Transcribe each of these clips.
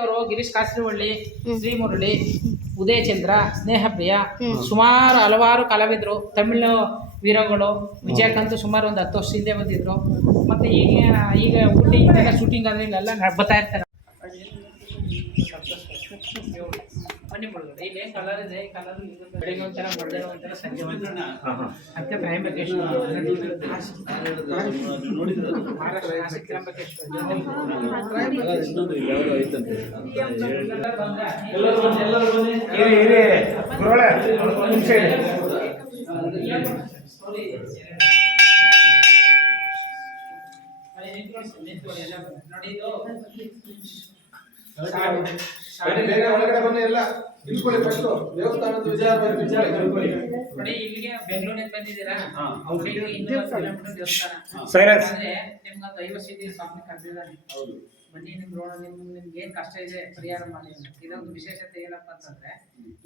ಅವರು ಗಿರೀಶ್ ಕಾಸರವಳ್ಳಿ, ಶ್ರೀಮುರಳಿ, ಉದಯಚಂದ್ರ, ಸ್ನೇಹಪ್ರಿಯ, ಸುಮಾರು ಹಲವಾರು ಕಲಾವಿದರು, ತಮಿಳು ವೀರಗಳು, ವಿಜಯಕಾಂತ್ ಸುಮಾರು ಒಂದು 10 ವರ್ಷ ಹಿಂದೆ ಬಂದಿದ್ರು. ಮತ್ತೆ ಈಗ ಊಟಿಂಗ್ ಶೂಟಿಂಗ್ ಆದ್ರೆ ಇಲ್ಲೆಲ್ಲ ಬರ್ತಾ ಇರ್ತಾರೆ. ಬನ್ನಿ ಮುಳುಗಡೆ ಇಲ್ಲಿ ಏನು ಕಲರ್ ಇದೆ, ಈ ಕಲರ್ ಬೆಳಿಗ್ಗೆ ಒಂಥರ ಮಧ್ಯಾಹ್ನ ಒಂಥರ ಸಂಜೆ ಒಂಥರ ಅದಕ್ಕೆ ತ್ರಯಂಬಕೇಶ್ವರ ಮಹಾರಾಷ್ಟ್ರ ನಾಸಿಕ್ ತ್ರಯಂಬಕೇಶ್ವರ ನೋಡಿ ಇದು ಒಳಗಡೆ ಬನ್ನಿ ಎಲ್ಲ ಇಳ್ಕೊಳ್ಳಿ ಫಸ್ಟ್ ದೇವಸ್ಥಾನದ ವಿಚಾರ ನೋಡಿ ಇಲ್ಲಿಗೆ ಬೆಂಗಳೂರಿನಿಂದ ಬಂದಿದ್ದೀರಾ ದೇವಸ್ಥಾನ ಅಂದ್ರೆ ನಿಮ್ಗೊಂದು 50 ಸಿಟಿ ಸ್ವಾಮಿ ಕರೆದಿದ್ದಾನೆ. ಬನ್ನಿ ನಿಮ್ಗೆ ಏನ್ ಕಷ್ಟ ಇದೆ ಪರಿಹಾರ ಮಾಡಿ. ಇದೊಂದು ವಿಶೇಷತೆ ಏನಪ್ಪಾ ಅಂತಂದ್ರೆ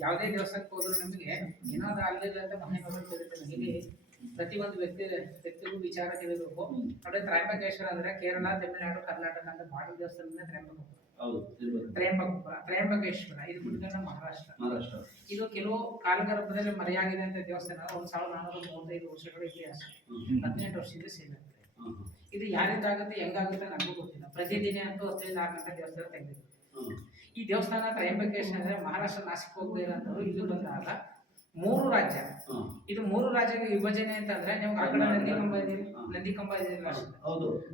ಯಾವುದೇ ದೇವಸ್ಥಾನಕ್ಕೆ ಹೋದ್ರು ನಮಗೆ ಏನಾದ್ರು ಅಲ್ಲಿಲ್ಲ ಅಂತ ಮಹಿಮೆಗಳು ತಿಳಿಯುತ್ತೆ. ಇಲ್ಲಿ ಪ್ರತಿಯೊಂದು ವ್ಯಕ್ತಿಗೂ ವಿಚಾರ ತಿಳಿಬೇಕು. ನೋಡಿ ತ್ರಯಂಬಕೇಶ್ವರ ಅಂದ್ರೆ ಕೇರಳ, ತಮಿಳುನಾಡು, ಕರ್ನಾಟಕ ಅಂತ ಬಾರ್ಡರ್ ದೇವಸ್ಥಾನದಿಂದ ತ್ರಯಂಬಕೇಶ್ವರ ಇದು ಬಿಟ್ಕೊಂಡು ಮಹಾರಾಷ್ಟ್ರ. ಇದು ಕೆಲವು ಕಾಲಗರ್ಭದಲ್ಲಿ ಮರೆಯಾಗಿದೆ ಅಂತ ದೇವಸ್ಥಾನ 1435 ವರ್ಷಗಳ ಇತಿಹಾಸ, 18 ವರ್ಷದಿಂದ ಸೇವೆ ಆಗ್ತದೆ. ಇದು ಯಾರಿಂದ ಆಗುತ್ತೆ ಹೆಂಗಾಗುತ್ತೆ ನನಗೂ ಗೊತ್ತಿಲ್ಲ. ಪ್ರತಿದಿನ ಅಂತೂ 5-6 ಗಂಟೆ ದೇವಸ್ಥಾನ ತೆಗೆದಿದೆ. ಈ ದೇವಸ್ಥಾನ ತ್ರಯಂಬಕೇಶ್ವರ ಅಂದ್ರೆ ಮಹಾರಾಷ್ಟ್ರ ನಾಸಿಕ್ ಹೋಗದೇ ಇರೋಂಥವ್ರು ಇಲ್ಲಿ ಬಂದಾಗ 3 ರಾಜ್ಯ, ಇದು 3 ರಾಜ್ಯದ ವಿಭಜನೆ ಅಂತಂದ್ರೆ ನಿಮ್ಗೆ ಆ ಕಡೆ ನಂದಿ ಕಂಬ ಇದೆ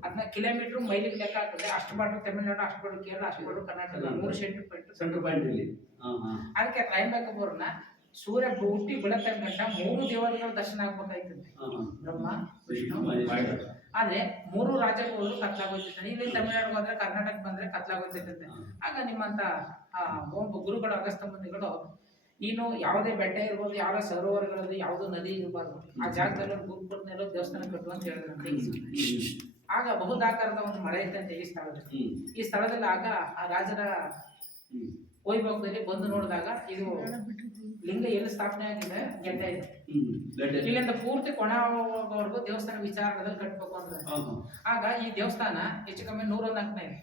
ಅದನ್ನ ಕಿಲೋಮೀಟರ್ ಮೈಲಿಗೆ ಲೆಕ್ಕ ಆಗ್ತದೆ. ಅಷ್ಟು ಬಾರ್ಡರ್ ತಮಿಳುನಾಡು, ಅಷ್ಟು ಬಾರ್ಡರ್ ಕೇರಳ, ಅಷ್ಟು ಬಾರ್ಡರ್ ಕರ್ನಾಟಕ, 3 ಸೆಂಟರ್ ಪಾಯಿಂಟ್ ಇಲ್ಲಿ. ಅದಕ್ಕೆ ತ್ರಯಂಬಕಪುರನ ಸೂರ್ಯ ಹುಟ್ಟಿ ಬೆಳಕಂತ 3 ದೇವತೆಗಳ ದರ್ಶನ ಆಗ್ಬೇಕಾಯ್ತದೆ, ಬ್ರಹ್ಮ, ವಿಷ್ಣು, ಆದ್ರೆ 3 ರಾಜ್ಯಕ್ಕೆ ಹೋದ್ರು ಕತ್ಲಾಗೋಗ್ತೈತೆ. ಇಲ್ಲಿ ತಮಿಳುನಾಡು ಹೋದ್ರೆ, ಕರ್ನಾಟಕ ಬಂದ್ರೆ ಕತ್ಲಾಗೋಗ್ತೈತೆ. ಆಗ ನಿಮ್ಮಂತ ಗುರುಗಳು, ಅಗಸ್ತ್ಯ ಮುನಿಗಳು ನೀನು ಯಾವುದೇ ಬೆಟ್ಟ ಇರ್ಬೋದು, ಯಾವ ಸರೋವರಗಳಲ್ಲಿ ಯಾವುದೋ ನದಿ ಇರಬಾರ್ದು, ಆ ಜಾಗದಲ್ಲಿ ಗುರುಪುರನೆಲ್ಲೋ ದೇವಸ್ಥಾನ ಕಟ್ಟು ಅಂತ ಹೇಳಿದ್ರಂತೆ. ಆಗ ಬಹುದಾಕಾರದ ಒಂದು ಮಳೆ ಇತ್ತಂತೆ ಈ ಸ್ಥಳದಲ್ಲಿ. ಈ ಸ್ಥಳದಲ್ಲಿ ಆಗ ಆ ರಾಜರ ವೈಭವದಲ್ಲಿ ಬಂದು ನೋಡಿದಾಗ ಇದು ಲಿಂಗ ಎಲ್ಲಿ ಸ್ಥಾಪನೆ ಆಗಿದೆ ಗೆಡ್ಡ ಇದೆ. ಇಲ್ಲಿಂದ ಪೂರ್ತಿ ಕೊನೆವರೆಗೂ ದೇವಸ್ಥಾನ ವಿಚಾರದಲ್ಲಿ ಕಟ್ಬೇಕು ಅಂದ್ರೆ ಆಗ ಈ ದೇವಸ್ಥಾನ ಹೆಚ್ಚು ಕಮ್ಮಿ 101 ಅಂಕಣ ಇದೆ.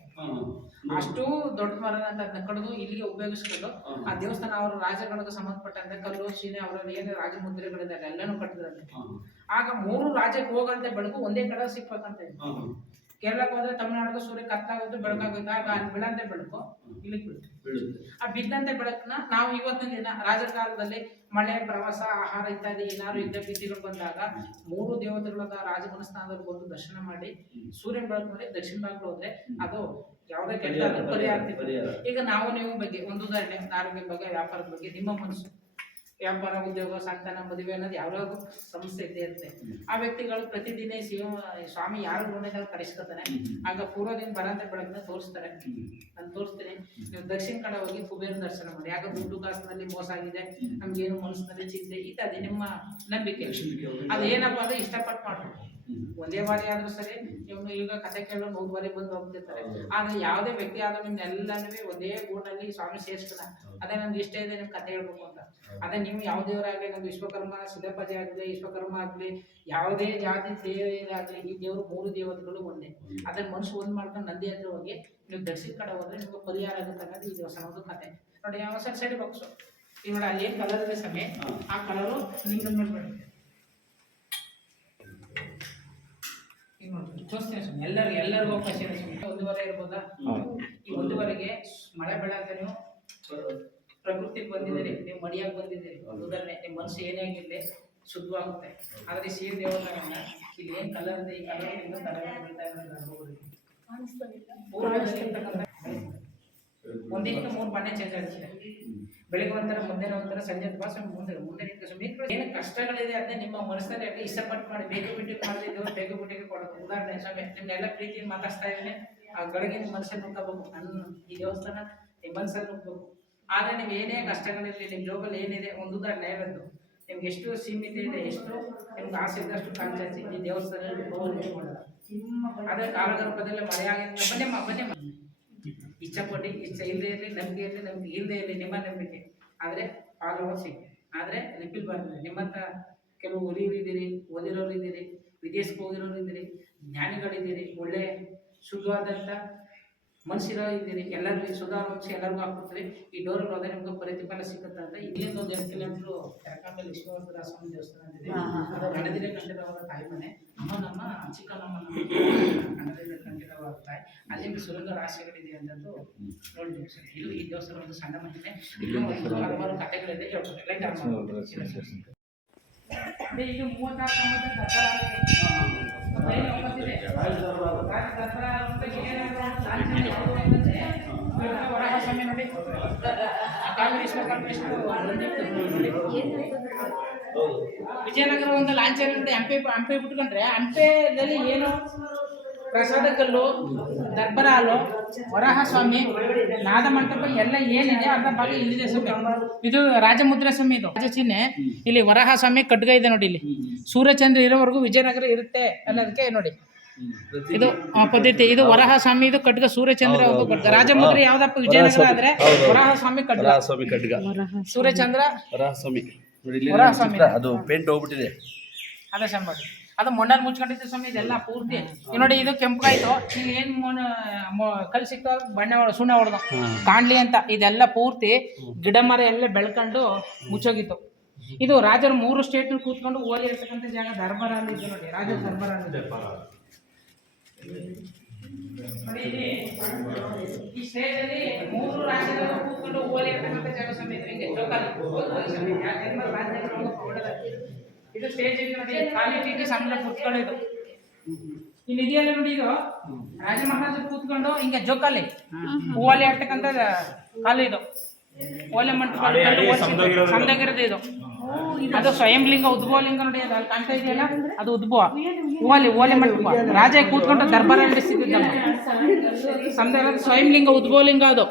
ಅಷ್ಟು ದೊಡ್ಡ ಮರನ ಅಂತ ಅದನ್ನ ಕಡಿದು ಇಲ್ಲಿಗೆ ಉಪಯೋಗಿಸ್ಕೊಂಡು ಆ ದೇವಸ್ಥಾನ ಅವರ ರಾಜಗಳಿಗೆ ಸಂಬಂಧಪಟ್ಟಂತೆ ಕಲ್ಲು, ಶಿಲೆ, ಅವರಲ್ಲಿ ಏನೇ ರಾಜ ಮುದ್ರೆಗಳಿದ್ದಾರೆ ಎಲ್ಲಾನು ಕಟ್ಟಿದ್ರಂತೆ. ಆಗ 3 ರಾಜ್ಯಕ್ಕೆ ಹೋಗಂತೆ ಬೆಳಕು ಒಂದೇ ಕಡೆ ಸಿಕ್ಬೇಕಂತ. ಕೇರಳಕ್ಕೆ ಹೋದ್ರೆ ತಮಿಳುನಾಡಿಗೆ ಸೂರ್ಯ ಕತ್ಲಾಗುತ್ತೆ, ಬೆಳಕಾಗುತ್ತೆ. ಆಗ ಅಲ್ಲಿ ಬೀಳಂತೆ ಬೆಳಕು ಇಲ್ಲಿ ಬೀಳುತ್ತೆ. ಆ ಬಿದ್ದಂತೆ ಬೆಳಕನ್ನ ನಾವು ಇವತ್ತಿನ ದಿನ ರಾಜಕಾಲದಲ್ಲಿ ಮಳೆ, ಪ್ರವಾಸ, ಆಹಾರ ಇತ್ಯಾದಿ ಏನಾದ್ರು ಯುದ್ಧ ಭೀತಿಗಳು ಬಂದಾಗ 3 ದೇವತೆಗಳಾದ ರಾಜಮನಸ್ಥಾನದಲ್ಲಿ ಬಂದು ದರ್ಶನ ಮಾಡಿ ಸೂರ್ಯನ ಬೆಳಕು ನೋಡಿ ದಕ್ಷಿಣ ಭಾಗಕ್ಕೆ ಹೋದ್ರೆ ಅದು ಯಾವುದೇ ಕೆಟ್ಟ ಪರಿಹಾರ. ಈಗ ನಾವು ನೀವು ಬಗ್ಗೆ ಒಂದು ಉದಾಹರಣೆ, ಆರೋಗ್ಯ ಬಗ್ಗೆ, ವ್ಯಾಪಾರದ ಬಗ್ಗೆ, ನಿಮ್ಮ ಮನಸ್ಸು ವ್ಯಾಪಾರ, ಉದ್ಯೋಗ, ಸಂತಾನ, ಮದುವೆ ಅನ್ನೋದು ಯಾವ್ಯಾವ ಸಮಸ್ಯೆ ಇದ್ದೇ ಇರುತ್ತೆ. ಆ ವ್ಯಕ್ತಿಗಳು ಪ್ರತಿದಿನ ಸ್ವಾಮಿ ಯಾರು ನೋಡಿದಾಗ ಕರೆಸ್ಕೊತಾನೆ. ಆಗ ಪೂರ್ವದಿಂದ ಬರಂತ ಬೆಳಕನ್ನ ತೋರಿಸ್ತಾರೆ. ನಾನು ತೋರಿಸ್ತೀನಿ, ನೀವು ದಕ್ಷಿಣ ಕಡೆ ಹೋಗಿ ಕುಬೇರ ದರ್ಶನ ಮಾಡಿ. ಆಗ ದುಡ್ಡು ಕಾಸಿನಲ್ಲಿ ಮೋಸ ಆಗಿದೆ, ನಮ್ಗೇನು ಮನಸ್ಸಿನಲ್ಲಿ ಚಿಂತೆ ಇತ್ಯಾದಿ ನಿಮ್ಮ ನಂಬಿಕೆ. ಅದೇನಪ್ಪ ಅಂದ್ರೆ ಇಷ್ಟಪಟ್ಟು ಮಾಡ್ಬೇಕು. ಒಂದೇ ಬಾರಿ ಆದ್ರೂ ಸರಿ, ಇವನು ಈಗ ಕಥೆ ಕೇಳೋ 100 ಬಾರಿ ಬಂದು ಹೋಗ್ತಿರ್ತಾರೆ. ಆದ್ರೆ ಯಾವುದೇ ವ್ಯಕ್ತಿ ಆದ್ರೂ ನಿಮ್ನೆಲ್ಲನೂ ಒಂದೇ ಗೂಡಲ್ಲಿ ಸ್ವಾಮಿ ಸೇರಿಸ್ತಾನ. ಅದೇ ನಮ್ಗೆ ಇಷ್ಟ ಇದೆ ನಿಮ್ ಕಥೆ ಹೇಳ್ಬೇಕು ಅಂತ. ಅದೇ ನೀವು ಯಾವ ದೇವರಾಗ್ಲಿ, ನಮ್ದು ವಿಶ್ವಕರ್ಮ ಸಿದ್ದಪ್ಪಾಜಿ ಆಗ್ಲಿ, ವಿಶ್ವಕರ್ಮ ಆಗ್ಲಿ, ಯಾವುದೇ ಜಾತಿ ದೇವರಾಗ್ಲಿ, ಈ ದೇವರು 3 ದೇವತೆಗಳು ಒಂದೇ. ಅದನ್ನ ಮನಸ್ಸು ಒಂದ್ ಮಾಡ್ಕೊಂಡು ನಂದಿ ಹತ್ರ ಹೋಗಿ ನೀವು ದಕ್ಷಿಣ ಕಡೆ ಹೋದ್ರೆ ನಿಮ್ಗೆ ಪರಿಹಾರ ಆಗುತ್ತೆ ಅನ್ನೋದು ಈ ದೇವಸ್ಥಾನದ ಕಥೆ. ನೋಡಿ ಯಾವ ಸೈಡ್ ಬಾಕ್ಸು ಈಗ ನೋಡಿ ಅಲ್ಲಿ ಏನ್ ಕಲರ್ ಇದೆ ಸಮಯ, ಆ ಕಲರು ನಿಮ್ಗೆ ನೋಡ್ಬೇಡಿ. ಎಲ್ಲರಿಗೂ ಅವಕಾಶ ಇದೆ. 1:30 ಇರ್ಬೋದಾ? ಈ 1:30ಗೆ ಮಳೆ ಬೆಳಗ್ಗೆ ನೀವು ಪ್ರಕೃತಿಗೆ ಬಂದಿದ್ದೀರಿ, ನೀವು ಮಡಿಯಾಗಿ ಬಂದಿದ್ದೀರಿ. ಉದಾಹರಣೆ ನಿಮ್ಮ ಮನಸ್ಸು ಏನೇ ಆಗಿರಲಿ ಶುದ್ಧವಾಗುತ್ತೆ. ಆದರೆ ಸೇರಿ ದೇವರನ್ನ ಇಲ್ಲಿ ಏನ್ ಕಲರ್ ಇದೆ, ಈ ಕಲರ್ ಇಂದ ತಲೆ ಬೀಳ್ತಾ ಒಂದಿಷ್ಟು 3 ಬಣ್ಣ ಚೇಂಜ್ ಆಗುತ್ತೆ. ಬೆಳಿಗ್ಗೆ ಒಂಥರ, ಮಧ್ಯಾಹ್ನ ಒಂಥರ, ಸಂಜೆ ಭಾಷೆ ಮುಂದೆ ಏನು ಕಷ್ಟಗಳಿದೆ ಅದನ್ನೇ ನಿಮ್ಮ ಮನಸ್ಸಲ್ಲಿ ಇಷ್ಟಪಟ್ಟು ಮಾಡಿ. ಬೇಗ ಬಿಟ್ಟಿಗೆ ಮಾಡಿದ್ರು ಬೇಗ ಬಿಟ್ಟಿಗೆ ಕೊಡೋದು. ಉದಾಹರಣೆ ಸ್ವಾಮಿ ನಿಮ್ನೆಲ್ಲ ಪ್ರೀತಿಯಿಂದ ಮಾತಾಡ್ತಾ ಇದ್ದೀನಿ, ಆ ಗಳಿಗೆ ನಿಮ್ಮ ಮನಸ್ಸಲ್ಲಿ ನುಗ್ಗಬೇಕು. ನನ್ನ ಈ ದೇವಸ್ಥಾನ ನಿಮ್ಮ ಮನಸ್ಸಲ್ಲಿ ನುಗ್ಗಬೇಕು. ಆದರೆ ನೀವು ಏನೇ ಕಷ್ಟಗಳಿರಲಿ, ನಿಮ್ಮ ಜೋಬಲ್ಲಿ ಏನಿದೆ, ಒಂದು ಉದಾಹರಣೆ ಹೇಳೋದು, ನಿಮ್ಗೆ ಎಷ್ಟು ಸೀಮಿತ ಇದೆ, ಎಷ್ಟು ನಿಮ್ಗೆ ಆಸೆ ಇದ್ದಷ್ಟು ಕಾಂಚಾಚಿ ಈ ದೇವಸ್ಥಾನದಲ್ಲಿ ಮಾಡೋದು. ಅದೇ ಕಾಲಗರ್ಭದಲ್ಲಿ ಮರೆಯಾಗಿಲ್ಲ. ಬನ್ನಿ ಇಷ್ಟಪಟ್ಟು ಇಷ್ಟ ಇಲ್ಲದೆ ಇರಲಿ, ನಂಬಿಕೆ ಇರಲಿ, ನಮ್ಗೆ ಇಲ್ಲದೆ ಇರಲಿ, ನಿಮ್ಮ ನಂಬಿಕೆ ಆದರೆ ಫಾಲೋವರ್ಸ್ ಸಿಗುತ್ತೆ. ಆದರೆ ರಿಪೀಲ್ ಬರ್ತದೆ. ನಿಮ್ಮಂಥ ಕೆಲವು ಹಿರಿಯರಿದ್ದೀರಿ, ಓದಿರೋರು ಇದ್ದೀರಿ, ವಿದೇಶಕ್ಕೆ ಹೋಗಿರೋರು ಇದ್ದೀರಿ, ಜ್ಞಾನಿಗಳಿದ್ದೀರಿ, ಒಳ್ಳೆ ಶುದ್ಧವಾದಂಥ ಮನುಷ್ಯರ ಇದ್ದೀರಿ ಎಲ್ಲರಿಗೂ ಸುಧಾರಿಸಿ ಎಲ್ಲರಿಗೂ ಹಾಕ್ಬಿಡ್ತೀರಿ ಈ ಡೋರಲ್ಲಿ ಹೋದ್ರೆ ನಿಮ್ಗೆ ಪ್ರತಿಫಲ ಸಿಗುತ್ತೆ ಅಂತ ಇಲ್ಲಿಂದ ಒಂದು 2 ಕಿಲೋಮೀಟರ್ ಕೆರಕಾಂಬೆ ಲಕ್ಷ್ಮೀವರ್ಧನ ಸ್ವಾಮಿ ದೇವಸ್ಥಾನ ಅಂತಿದೆ. ಅದು ಕಣದಿರೆ ಕಂಠೀರವರ ತಾಯಿ ಮನೆ. ನಮ್ಮ ಚಿಕ್ಕಮ್ಮ ಕಣದಿರೆ ಕಂಠೀರವರ ತಾಯಿ ಅಲ್ಲಿಂದ ಸುರಂಗ ರಹಸ್ಯಗಳಿದೆ ಅಂತಂದು ನೋಡಿದ್ವಿ ಸರ್. ಇದು ಈ ದೇವಸ್ಥಾನ ಒಂದು ಸಣ್ಣ ಮನೆ. ಇನ್ನೂ ಒಂದು ಹಲವಾರು ಕಥೆಗಳಿದೆ ಹೇಳ್ಕೊಡ್ತಾರೆ. ಇದು 36 ವರಹಸ್ವಾಮಿ ನೋಡಿ ವಿಜಯನಗರ ಒಂದು ಲಾಂಛನ ನೋಡಿ. ಹಂಪೆ ಬಿಟ್ಕೊಂಡ್ರೆ ಹಂಪೆದಲ್ಲಿ ಏನು ಪ್ರಸಾದ ಕಲ್ಲು, ದರ್ಬರ ಹಾಲು, ವರಾಹಸ್ವಾಮಿ, ನಾದಮಂಟಪ ಎಲ್ಲ ಏನಿದೆ ಅರ್ಧ ಭಾಗ ಇಲ್ಲಿದೆ ಸ್ವಾಮಿ. ಇದು ರಾಜಮುದ್ರೆ ಸ್ವಾಮಿ, ಇದು ರಾಜ ಚಿಹ್ನೆ. ಇಲ್ಲಿ ವರಾಹಸ್ವಾಮಿ ಖಡ್ಗ ಇದೆ ನೋಡಿ. ಇಲ್ಲಿ ಸೂರ್ಯಚಂದ್ರ ಇರೋವರೆಗೂ ವಿಜಯನಗರ ಇರುತ್ತೆ ಅನ್ನೋದಕ್ಕೆ ನೋಡಿ ಇದು ಪದ್ಧತಿ. ಇದು ವರಾಹಸ್ವಾಮಿ, ಇದು ಖಡ್ಗ ಸೂರ್ಯಚಂದ್ರ ಒಂದು ಖಡ್ಗ. ರಾಜಮುದ್ರೆ ಯಾವ್ದಪ್ಪ ವಿಜಯನಗರ ಆದ್ರೆ ವರಾಹಸ್ವಾಮಿ ಖಡ್ಗ, ಸೂರ್ಯಚಂದ್ರ ವರಾಹಸ್ವಾಮಿ. ಅದು ಪೇಂಟ್ ಹೋಗ್ಬಿಟ್ಟಿದೆ ಅದೇ ಸ್ವಾಮಿ, ಅದು ಮಣ್ಣಲ್ಲಿ ಮುಚ್ಕೊಂಡಿದ್ದೆ ಸ್ವಾಮಿ. ಇದೆಲ್ಲ ಪೂರ್ತಿ ನೋಡಿ. ಇದು ಕೆಂಪಾಯ್ತು, ಇಲ್ಲಿ ಏನ್ ಕಲ್ ಸಿಕ್ತಾವ ಬಣ್ಣ ಸುಣ್ಣ ಹೊಡೆದು ಕಾಣ್ಲಿ ಅಂತ ಇದೆಲ್ಲ ಪೂರ್ತಿ ಗಿಡ ಮರ ಎಲ್ಲ ಬೆಳ್ಕೊಂಡು ಮುಚ್ಚೋಗಿತ್ತು. ಇದು ರಾಜರು 3 ಸ್ಟೇಟ್ ಕೂತ್ಕೊಂಡು ಓಲಿ ಇರ್ತಕ್ಕಂಥ ಜಾಗ ದರ್ಬಾರ ಇದೆ ನೋಡಿ. ರಾಜರ ದರ್ಬಾರ ಇದೆ ನೋಡಿ. ಈ ಸ್ಟೇಜ್ ಅಲ್ಲಿ 3 ರಾಜ್ಯದವರು ಕೂತ್ಕೊಂಡು ಓಲಿ ಇರ್ತಕ್ಕಂಥ ಜಾಗ ಸ್ವಾಮಿ. ಹಿಂಗೆ ಜೋಕಾಲಿ ಇದು ಸ್ಟೇಜ್ ಇದೆ ನೋಡಿ. ಖಾಲಿ ಸಂಬಳ ಕೂತ್ಕೊಳ್ಳೋದು ಇಲ್ಲಿ ಇದೆಯಲ್ಲ ನೋಡಿ. ಇದು ರಾಜ ಮಹಾರಾಜರು ಕೂತ್ಕೊಂಡು ಹಿಂಗೆ ಜೋಕಾಲಿ ಓಲೆ ಆಡ್ತಕ್ಕಂಥ ಕಾಲು. ಇದು ಓಲೆ ಮಂಟಪ ಸಂದಾಗಿರೋದು. ಇದು ಅದು ಸ್ವಯಂಲಿಂಗ ಉದ್ಭವಲಿಂಗ ನೋಡಿ. ಅದು ಅಲ್ಲಿ ಕಾಣ್ತಾ ಇದೆಯಲ್ಲ, ಅದು ಉದ್ಭವ ಓಲೆ ಮಂಟಪ. ರಾಜ ಕೂತ್ಕೊಂಡು ದರ್ಬಾರ ನಡೆಸ್ತಿದ್ದ ಸಂದಾಗಿರೋದು ಸ್ವಯಂಲಿಂಗ ಉದ್ಭವಲಿಂಗ. ಅದು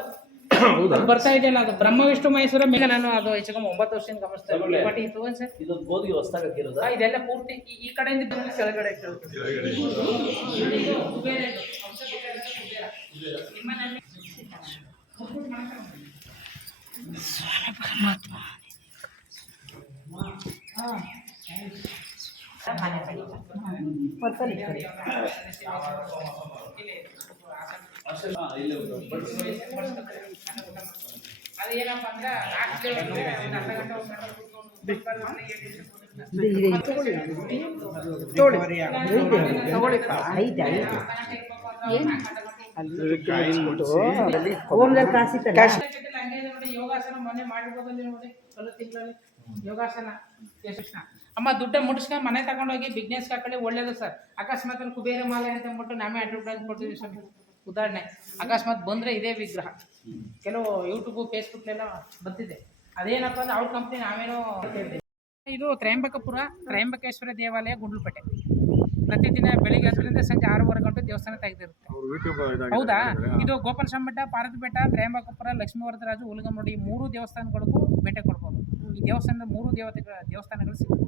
ಬರ್ತಾ ಇದೆಯಲ್ಲ, ಅದು ಬ್ರಹ್ಮ ವಿಷ್ಣು ಮಹೇಶ್ವರ ಮೇಲೆ. ನಾನು ಅದು ಹೆಚ್ಚು 9 ವರ್ಷದಿಂದ ಗಮನಿಸ್ತೇನೆ. ಬಟ್ ಇದು ಸರ್ ಇದೆಲ್ಲ ಪೂರ್ತಿ ಈ ಕಡೆಯಿಂದ ಕೆಳಗಡೆ ಅದೇನಪ್ಪ ಅಂದ್ರೆ ಯೋಗಾಸನ ಮೊನ್ನೆ ಮಾಡಿರ್ಬೋದು ನೋಡಿ. ಕಲ್ಲು ತಿಂಗಳಲ್ಲಿ ಯೋಗಾಸನ. ಅಮ್ಮ ದುಡ್ಡ ಮುಟ್ಟಿಸ್ಕೊಂಡು ಮನೆ ತಗೊಂಡೋಗಿ ಬಿಸ್ನೆಸ್ ಹಾಕೊಳ್ಳಿ, ಒಳ್ಳೇದು ಸರ್. ಅಕಸ್ಮಾತ್ ಕುಬೇರ ಮಾಲೆ ಅಂತ ಅಂದ್ಬಿಟ್ಟು ನಾವೇ ಅಡ್ವರ್ಟೈಸ್ ಕೊಡ್ತೀವಿ ಸ್ವಾಮಿ. ಉದಾಹರಣೆ ಅಕಸ್ಮಾತ್ ಬಂದರೆ ಇದೇ ವಿಗ್ರಹ ಕೆಲವು ಯೂಟ್ಯೂಬು ಫೇಸ್ಬುಕ್ಲೆಲ್ಲ ಬರ್ತಿದೆ. ಅದೇನಪ್ಪ ಅಂದ್ರೆ ಅವ್ರ ಕಂಪ್ನಿ ನಾವೇನೋ. ಇದು ತ್ರಯಂಬಕೇಶ್ವರ ದೇವಾಲಯ, ಗುಂಡ್ಲುಪೇಟೆ. ಪ್ರತಿದಿನ ಬೆಳಿಗ್ಗೆ 10ರಿಂದ ಸಂಜೆ 6:15 ಗಂಟೆ ದೇವಸ್ಥಾನ ತೆಗೆದಿರುತ್ತೆ. ಹೌದಾ? ಇದು ಗೋಪಾಲಸ್ವಾಮಿ ಬೆಟ್ಟ, ಪಾರ್ವತಿ ಬೆಟ್ಟ, ತ್ರಯಂಬಕಪುರ, ಲಕ್ಷ್ಮೀವರದರಾಜು, ಉಲಗಮಡಿ 3 ದೇವಸ್ಥಾನಗಳಿಗೂ ಭೇಟಿ ಕೊಡ್ಬೋದು. ಈ ದೇವಸ್ಥಾನದ 3 ದೇವಸ್ಥಾನಗಳು ಸಿಗುತ್ತೆ.